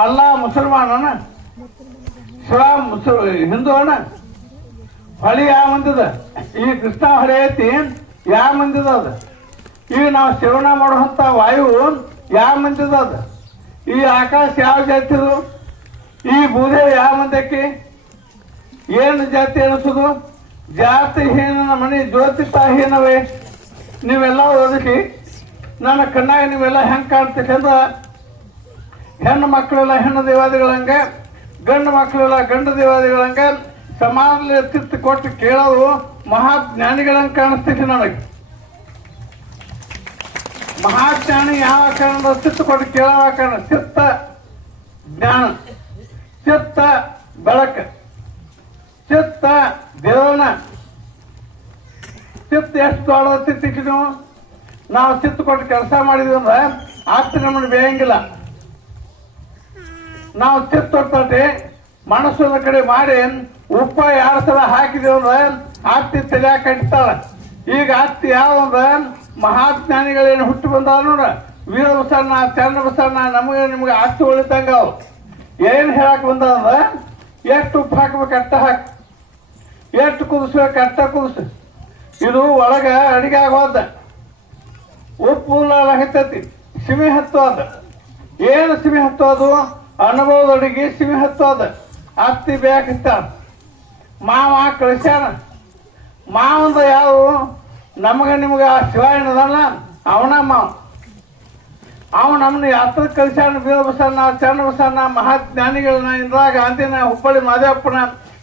ಅಲ್ಲಾ ಮುಸಲ್ಮಾನನ ಶಿವ ಹಿಂದೂ ಅಣ್ಣ ಹೊಳಿ ಯಾವ ಮಂದಿದ ಈ ಕೃಷ್ಣ ಹೊಳೆ ಐತಿ ಯಾವ ಮಂದಿದ ಅದ ಈಗ ನಾವು ಸೇವನ ಮಾಡುವಂತ ವಾಯು ಯಾವ ಮಂದಿದ ಅದ ಈ ಆಕಾಶ ಯಾವ ಜಾತಿದು ಈ ಬೂದೆ ಯಾವ ಮಂದಕ್ಕೆ ಏನು ಜಾತಿ ಅನಿಸೋದು ಜಾತಿ ಹೀನ ಮನೆ ಜ್ಯೋತಿಷಹೀನವೇ ನೀವೆಲ್ಲ ಓದಿಸಿ ನನ್ನ ಕಣ್ಣಾಗ ನೀವೆಲ್ಲ ಹೆಂಗೆ ಕಾಣ್ತಕ್ಕಂದ್ರೆ ಹೆಣ್ಣು ಮಕ್ಕಳೆಲ್ಲ ಹೆಣ್ಣು ದೇವಾದಿಗಳಂಗೆ ಗಂಡು ಮಕ್ಕಳೆಲ್ಲ ಗಂಡು ದೇವಾದಿಗಳಂಗೆ ಸಮಾನ ಚಿತ್ತ ಕೊಟ್ಟು ಕೇಳೋದು ಮಹಾಜ್ಞಾನಿಗಳಂಗೆ ಕಾಣಿಸ್ತೈತಿ ನನಗೆ. ಮಹಾಜ್ಞಾನಿ ಯಾವ ಕಾರಣ ಚಿತ್ತ ಕೊಟ್ಟು ಕೇಳೋ ಕಾರಣ ಚಿತ್ತ ಜ್ಞಾನ, ಚಿತ್ತ ಬೆಳಕು, ಚಿತ್ತ ದೇವನ ಚಿತ್ತ ಎಷ್ಟು ದೊಡ್ಡದತ್ತಿತ್ತು ನೀವು ನಾವು ಚಿತ್ತ ಕೊಟ್ಟು ಕೆಲಸ ಮಾಡಿದ್ವಿ ಅಂದ್ರೆ ಆಸ್ತಿ ನಮ್ಮನ್ನು ಬೇಯಂಗಿಲ್ಲ. ನಾವು ಚಿತ್ತ ಹೊಟ್ಟೆ ಮನಸ್ಸನ್ನ ಕಡೆ ಮಾಡಿ ಉಪ್ಪ ಯಾರ ಸಲ ಹಾಕಿದೇವು ಅಂದ್ರೆ ಆಸ್ತಿ ತಲೆಯಾಕ ಇಡ್ತಾಳೆ. ಈಗ ಆಸ್ತಿ ಯಾವಂದ್ರೆ ಮಹಾಜ್ಞಾನಿಗಳೇನು ಹುಟ್ಟು ಬಂದಾವ ನೋಡ್ರ ವೀರ ಬಸಣ್ಣ ಚರಣ ಬಸಣ್ಣ ನಮಗೆ ನಿಮ್ಗೆ ಆಸ್ತಿ ಉಳಿತಂಗ ಅವು ಏನು ಹೇಳಕ್ ಬಂದಂದ್ರೆ ಎಷ್ಟು ಉಪ್ಪು ಹಾಕ್ಬೇಕು ಅಟ್ಟ ಹಾಕಿ, ಎಷ್ಟು ಕುದಿಸ್ಬೇಕು ಅಟ್ಟ ಕುದಿಸು. ಇದು ಒಳಗೆ ಅಡಿಗೆ ಆಗೋದ ಉಪ್ಪು ಹತ್ತೈತಿ ಸಿಮಿ ಹತ್ತೋದ. ಏನು ಸಿಮಿ ಹತ್ತೋದು ಅನುಭವದ ಅಡಿಗೆ ಸಿಮಿ ಹತ್ತೋದ. ಅತ್ತಿ ಬೇಕಿರ್ತಾನ ಮಾವ ಕಳಿಸ್ಯಾನ. ಮಾವಂದ ಯಾವ ನಮಗೆ ನಿಮ್ಗೆ ಆ ಶಿವ ಏನದಲ್ಲ ಅವನ ಮಾವ. ಅವ ನಮ್ಮನ್ನ ಯಾತ್ರ ಕಳಿಸ್ಯಾನ. ವೀರ ಬಸಣ್ಣ ಚರಣ ಬಸಣ್ಣ ಮಹಾಜ್ಞಾನಿಗಳನ್ನ ಇಂದಿರಾ ಗಾಂಧಿನ ಹುಬ್ಬಳ್ಳಿ ಮಾದೇವಪ್ಪನ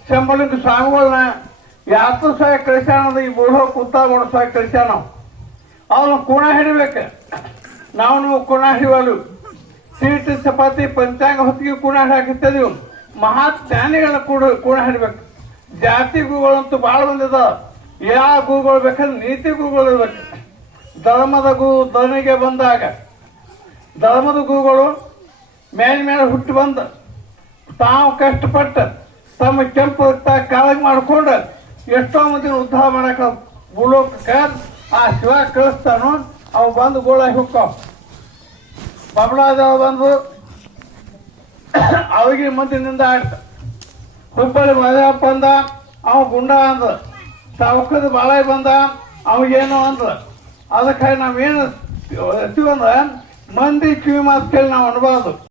ಶಂಭಲಿಂಗ ಸ್ವಾಮಿಗಳನ್ನ ಯಾತ್ರ ಸಹಾಯ ಕಳಿಸ್ಯಾನ. ಈ ಬೂಢೋ ಕೂತಾಗೋಣ ಸಹಾಯ ಕಳಿಸ್ಯಾನ. ಅವನು ಕೂಣ ಹಿಡಿಬೇಕು. ನಾವು ಕೂಣ ಹಿಡಿವಲು ಸೀಟ್ ಚಪಾತಿ ಪಂಚಾಂಗ ಹೊತ್ತಿಗೆ ಕೂಣ ಹಾಕಿರ್ತಿದೀವಿ. ಮಹಾಜ್ಞಾನಿಗಳನ್ನ ಕೂಣ ಹಿಡ್ಬೇಕು. ಜಾತಿ ಗುರುಗಳಂತೂ ಭಾಳ ಬಂದಿದ. ಯಾವ ಗುರುಗಳು ಬೇಕಂದ್ರೆ ನೀತಿ ಗುರುಗಳು ಇರ್ಬೇಕು. ಧರ್ಮದ ಧನಿಗೆ ಬಂದಾಗ ಧರ್ಮದ ಗುರುಗಳು ಮೇಲೆ ಹುಟ್ಟು ಬಂದು ತಾವು ಕಷ್ಟಪಟ್ಟು ತಮ್ಮ ಕೆಂಪು ಕಾಳಗಿ ಮಾಡ್ಕೊಂಡು ಎಷ್ಟೋ ಮಂದಿನ ಉದ್ಧಾರ ಮಾಡಕ ಭೂಲೋಕಕ್ಕೆ ಆ ಶಿವ ಕಳಿಸ್ತಾನು. ಅವು ಬಂದು ಗೋಳಾಗಿ ಹೋಗ್ತಾವ. ಬಬಲಾದವ ಬಂದು ಅವಿಗೆ ಮುಂದಿನಿಂದ ಆಡ್ತ. ಹುಬ್ಬಳ್ಳಿ ಮಾದೇವಪ್ಪ ಅಂದ ಅವ ಗುಂಡ ಅಂದ. ಸಾವುಕದ ಬಾಳಾಯಿ ಬಂದ ಅವಾಗೇನು ಅಂದ. ಅದಕ್ಕೆ ನಾವೇನು ಅಂದ್ರ ಮಂದಿ ಕಿವಿ ಮಾತು ಕೇಳಿ ನಾವು ಅನ್ಬಾರ್ದು.